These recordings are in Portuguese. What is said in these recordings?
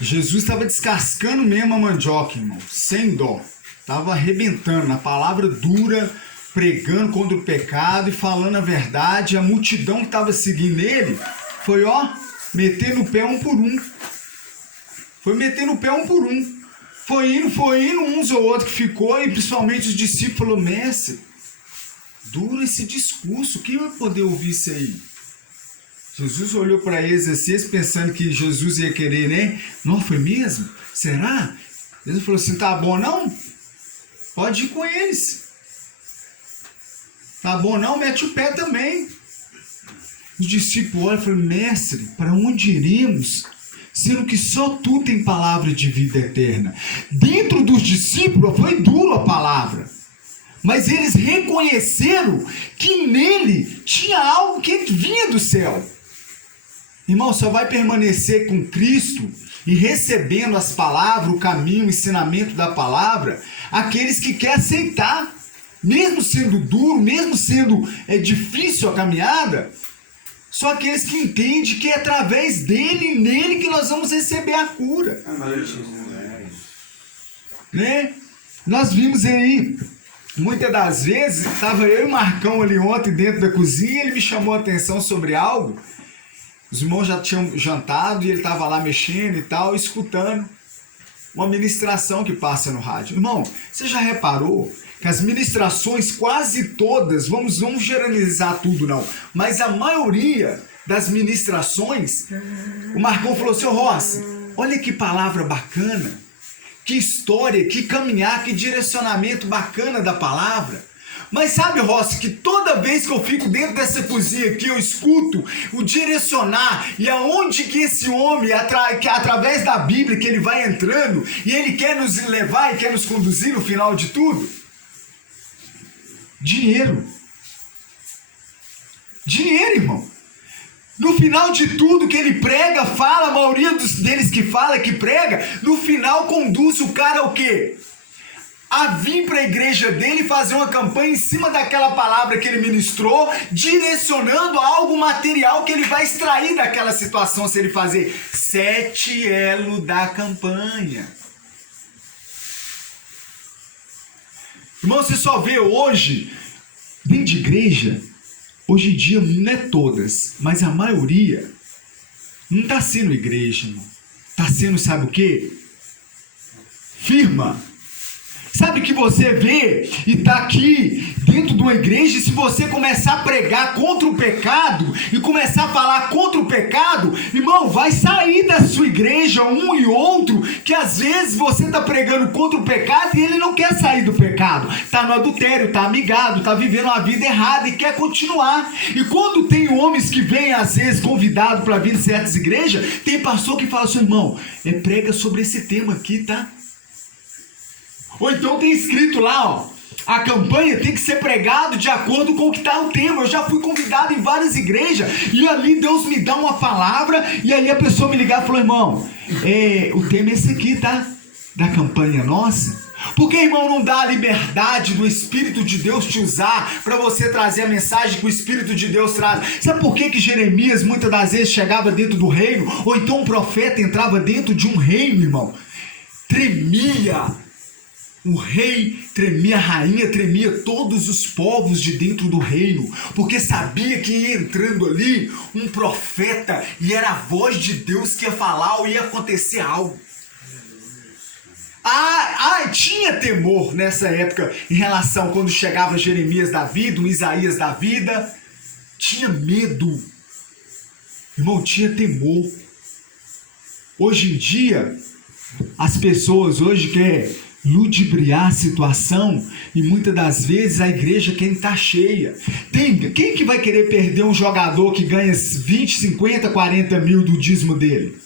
Jesus estava descascando mesmo a mandioca, irmão, sem dó. Estava arrebentando, na palavra dura, pregando contra o pecado e falando a verdade. A multidão que estava seguindo ele foi, metendo o pé um por um. Foi metendo o pé um por um. Foi indo, uns ou outros que ficou, e principalmente os discípulos falaram: mestre, duro esse discurso, quem vai poder ouvir isso aí? Jesus olhou para eles assim, pensando que Jesus ia querer, né? Não, foi mesmo? Será? Jesus falou assim: tá bom não? Pode ir com eles. Tá bom não? Mete o pé também. Os discípulos olham e falam: mestre, para onde iremos? Sendo que só tu tem palavra de vida eterna. Dentro dos discípulos foi duro a palavra, mas eles reconheceram que nele tinha algo que vinha do céu. Irmão, só vai permanecer com Cristo e recebendo as palavras, o caminho, o ensinamento da palavra, aqueles que querem aceitar, mesmo sendo duro, mesmo sendo difícil a caminhada. Só aqueles que entendem que é através dele e nele que nós vamos receber a cura. Né? Nós vimos aí, muitas das vezes, estava eu e o Marcão ali ontem dentro da cozinha, ele me chamou a atenção sobre algo. Os irmãos já tinham jantado e ele estava lá mexendo e tal, escutando uma ministração que passa no rádio. Irmão, você já reparou que as ministrações quase todas, vamos generalizar tudo não, mas a maioria das ministrações, o Marcão falou assim: Rossi, olha que palavra bacana, que história, que caminhar, que direcionamento bacana da palavra. Mas sabe, Rossi, que toda vez que eu fico dentro dessa cozinha aqui, eu escuto o direcionar e aonde que esse homem, que através da Bíblia, que ele vai entrando e ele quer nos levar e quer nos conduzir no final de tudo? Dinheiro. Dinheiro, irmão. No final de tudo que ele prega, fala, a maioria deles que fala, que prega, no final conduz o cara ao quê? A vir para a igreja dele e fazer uma campanha em cima daquela palavra que ele ministrou, direcionando algo material que ele vai extrair daquela situação se ele fazer 7 elos da campanha. Irmão, você só vê hoje, vem de igreja, hoje em dia não é todas, mas a maioria não está sendo igreja, irmão. Está sendo, sabe o quê? Firma. Sabe que você vê e está aqui dentro de uma igreja, e se você começar a pregar contra o pecado e começar a falar contra o pecado, irmão, vai sair da sua igreja um e outro, que às vezes você está pregando contra o pecado e ele não quer sair do pecado, está no adultério, está amigado, está vivendo uma vida errada e quer continuar. E quando tem homens que vêm às vezes convidados para vir em certas igrejas, tem pastor que fala assim: irmão, prega sobre esse tema aqui, tá? Ou então tem escrito lá, a campanha tem que ser pregado de acordo com o que está o tema. Eu já fui convidado em várias igrejas e ali Deus me dá uma palavra e aí a pessoa me ligar e falou: irmão, o tema é esse aqui, tá? Da campanha nossa. Porque, irmão, não dá a liberdade do Espírito de Deus te usar para você trazer a mensagem que o Espírito de Deus traz? Sabe por que Jeremias muitas das vezes chegava dentro do reino? Ou então um profeta entrava dentro de um reino, irmão? Tremia. O rei tremia, a rainha tremia, todos os povos de dentro do reino, porque sabia que ia entrando ali um profeta e era a voz de Deus que ia falar ou ia acontecer algo. Tinha temor nessa época em relação quando chegava Jeremias da vida, um Isaías da vida, tinha medo, irmão, tinha temor. Hoje em dia, as pessoas hoje querem ludibriar a situação e muitas das vezes a igreja quer estar cheia. Quem que vai querer perder um jogador que ganha 20, 50, 40 mil do dízimo dele?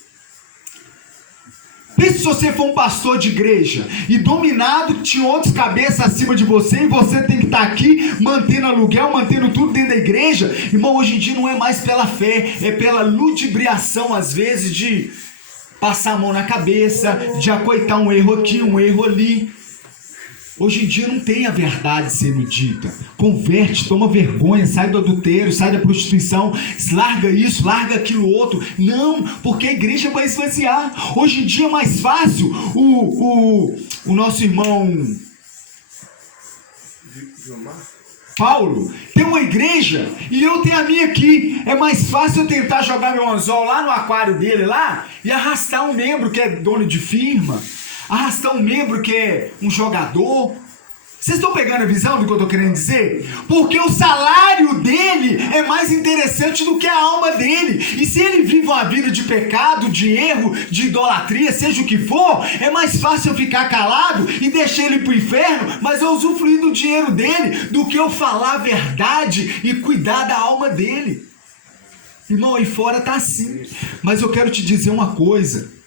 Pense se você for um pastor de igreja e dominado, tinha outros cabeças acima de você e você tem que estar aqui mantendo aluguel, mantendo tudo dentro da igreja. Irmão, hoje em dia não é mais pela fé, é pela ludibriação às vezes de passar a mão na cabeça, de acoitar um erro aqui, um erro ali. Hoje em dia não tem a verdade sendo dita. Converte, toma vergonha, sai do adultério, sai da prostituição, larga isso, larga aquilo outro. Não, porque a igreja vai esvaziar. Hoje em dia é mais fácil o nosso irmão Paulo tem uma igreja e eu tenho a minha aqui. É mais fácil eu tentar jogar meu anzol lá no aquário dele lá e arrastar um membro que é dono de firma, arrastar um membro que é um jogador. Vocês estão pegando a visão do que eu estou querendo dizer? Porque o salário dele é mais interessante do que a alma dele. E se ele vive uma vida de pecado, de erro, de idolatria, seja o que for, é mais fácil eu ficar calado e deixar ele para o inferno, mas eu usufruir do dinheiro dele, do que eu falar a verdade e cuidar da alma dele. Irmão, aí fora tá assim. Mas eu quero te dizer uma coisa.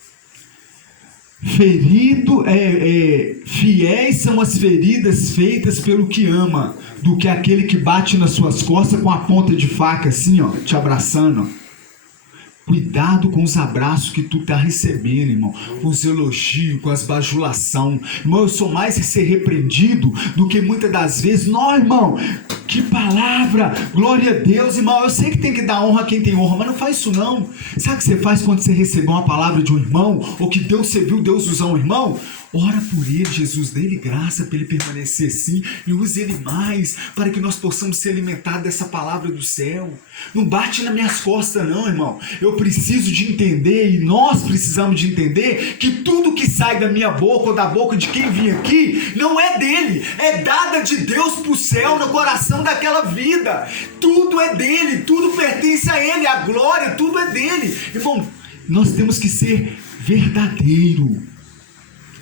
Fiéis são as feridas feitas pelo que ama, do que aquele que bate nas suas costas com a ponta de faca assim, ó, te abraçando, ó. Cuidado com os abraços que tu tá recebendo, irmão, com os elogios, com as bajulação. Irmão, eu sou mais que ser repreendido do que muitas das vezes. Não, irmão, que palavra, glória a Deus, irmão. Eu sei que tem que dar honra a quem tem honra, mas não faz isso não. Sabe o que você faz quando você recebeu uma palavra de um irmão, ou que você viu Deus usar um irmão? Ora por ele, Jesus, dê-lhe graça para ele permanecer assim, e use ele mais, para que nós possamos ser alimentados dessa palavra do céu. Não bate nas minhas costas não, irmão. Eu preciso de entender, e nós precisamos de entender, que tudo que sai da minha boca, ou da boca de quem vem aqui, não é dele, é dada de Deus para o céu, no coração daquela vida. Tudo é dele, tudo pertence a ele, a glória, tudo é dele. Irmão, nós temos que ser verdadeiro.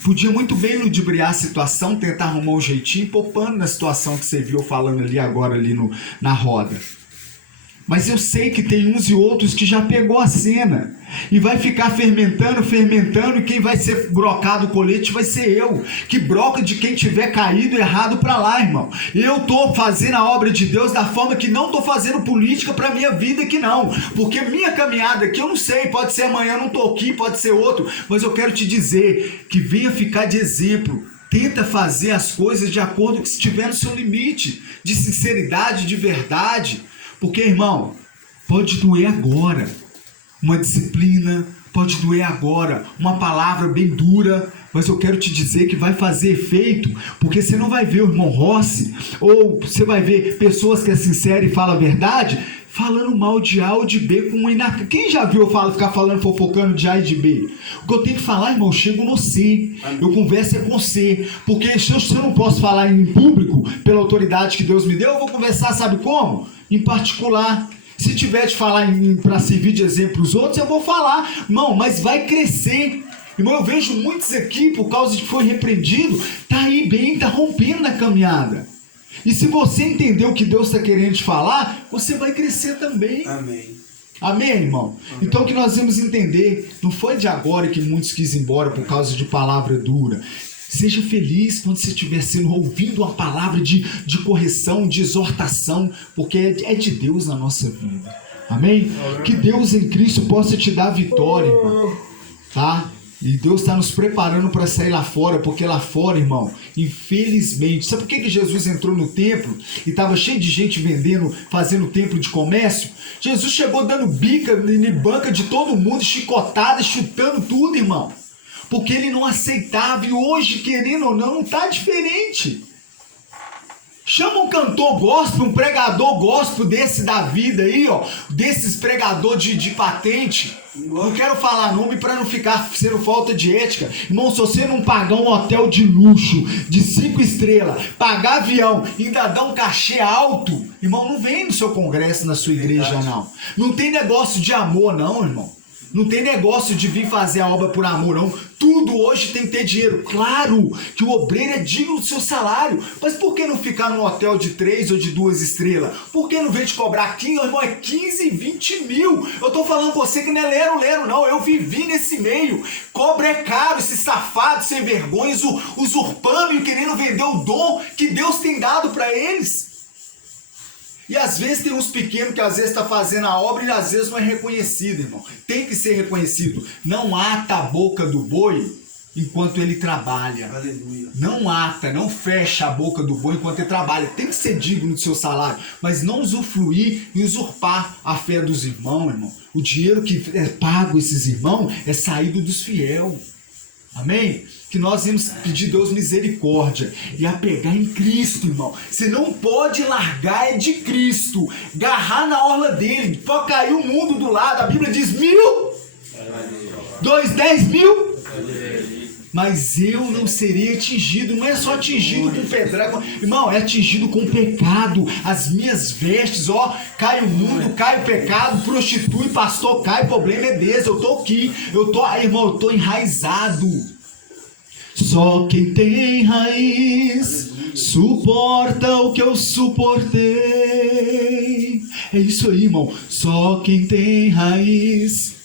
Podia muito bem ludibriar a situação, tentar arrumar um jeitinho, poupando na situação que você viu falando ali agora, ali na roda. Mas eu sei que tem uns e outros que já pegou a cena e vai ficar fermentando, e quem vai ser brocado o colete vai ser eu, que broca de quem tiver caído errado para lá, irmão. Eu tô fazendo a obra de Deus da forma que não tô fazendo política para minha vida aqui não, porque minha caminhada aqui eu não sei, pode ser amanhã eu não tô aqui, pode ser outro, mas eu quero te dizer que venha ficar de exemplo. Tenta fazer as coisas de acordo com o que estiver no seu limite, de sinceridade, de verdade. Porque, irmão, pode doer agora uma disciplina, pode doer agora uma palavra bem dura, mas eu quero te dizer que vai fazer efeito, porque você não vai ver o irmão Rossi, ou você vai ver pessoas que é sincera e fala a verdade, falando mal de A ou de B com uma Quem já viu eu ficar falando, fofocando de A e de B? O que eu tenho que falar, irmão, eu chego no C. Eu converso é com C. Porque se eu não posso falar em público, pela autoridade que Deus me deu, eu vou conversar, sabe como? Em particular. Se tiver de falar para servir de exemplo os outros, eu vou falar. Irmão, mas vai crescer. Irmão, eu vejo muitos aqui, por causa de que foi repreendido, tá aí bem, tá rompendo na caminhada. E se você entender o que Deus está querendo te falar, você vai crescer também. Amém. Amém, irmão? Amém. Então o que nós vamos entender, não foi de agora que muitos quis ir embora por causa de palavra dura. Seja feliz quando você estiver ouvindo uma palavra de correção, de exortação, porque é de Deus na nossa vida. Amém? Que Deus em Cristo possa te dar vitória, irmão. Tá? E Deus está nos preparando para sair lá fora, porque lá fora, irmão, infelizmente, sabe por que Jesus entrou no templo e estava cheio de gente vendendo, fazendo templo de comércio? Jesus chegou dando bica em banca de todo mundo, chicotada, chutando tudo, irmão. Porque ele não aceitava, e hoje, querendo ou não está diferente. Chama um cantor gospel, um pregador gospel desse da vida aí, ó, desses pregador de patente. Não quero falar nome para não ficar sendo falta de ética. Irmão, se você não pagar um hotel de luxo, de 5 estrelas, pagar avião e ainda dar um cachê alto, irmão, não vem no seu congresso, na sua igreja, não. Não tem negócio de amor, não, irmão. Não tem negócio de vir fazer a obra por amor, não. Tudo hoje tem que ter dinheiro. Claro que o obreiro é digno do seu salário. Mas por que não ficar num hotel de 3 ou de 2 estrelas? Por que não vem te cobrar 15, irmão? É 15, 20 mil. Eu tô falando com você que não é lero, não. Eu vivi nesse meio. Cobra é caro, esse safado, sem vergonha, usurpando e querendo vender o dom que Deus tem dado para eles. E às vezes tem uns pequenos que às vezes está fazendo a obra e às vezes não é reconhecido, irmão. Tem que ser reconhecido. Não ata a boca do boi enquanto ele trabalha. Aleluia. Não ata, não fecha a boca do boi enquanto ele trabalha. Tem que ser digno do seu salário, mas não usufruir e usurpar a fé dos irmãos, irmão. O dinheiro que é pago esses irmãos é saído dos fiéis. Amém? Que nós vamos pedir a Deus misericórdia e apegar em Cristo, irmão. Você não pode largar é de Cristo, agarrar na orla dele, pode cair o mundo do lado. A Bíblia diz 1.000, 10.000, mas eu não serei atingido. Não é só atingido com pedrada, irmão, é atingido com pecado. As minhas vestes, ó, cai o mundo, cai o pecado, prostitui, pastor, cai, o problema é desse. Eu tô aqui, irmão, eu tô enraizado. Só quem tem raiz suporta o que eu suportei. É isso aí, irmão. Só quem tem raiz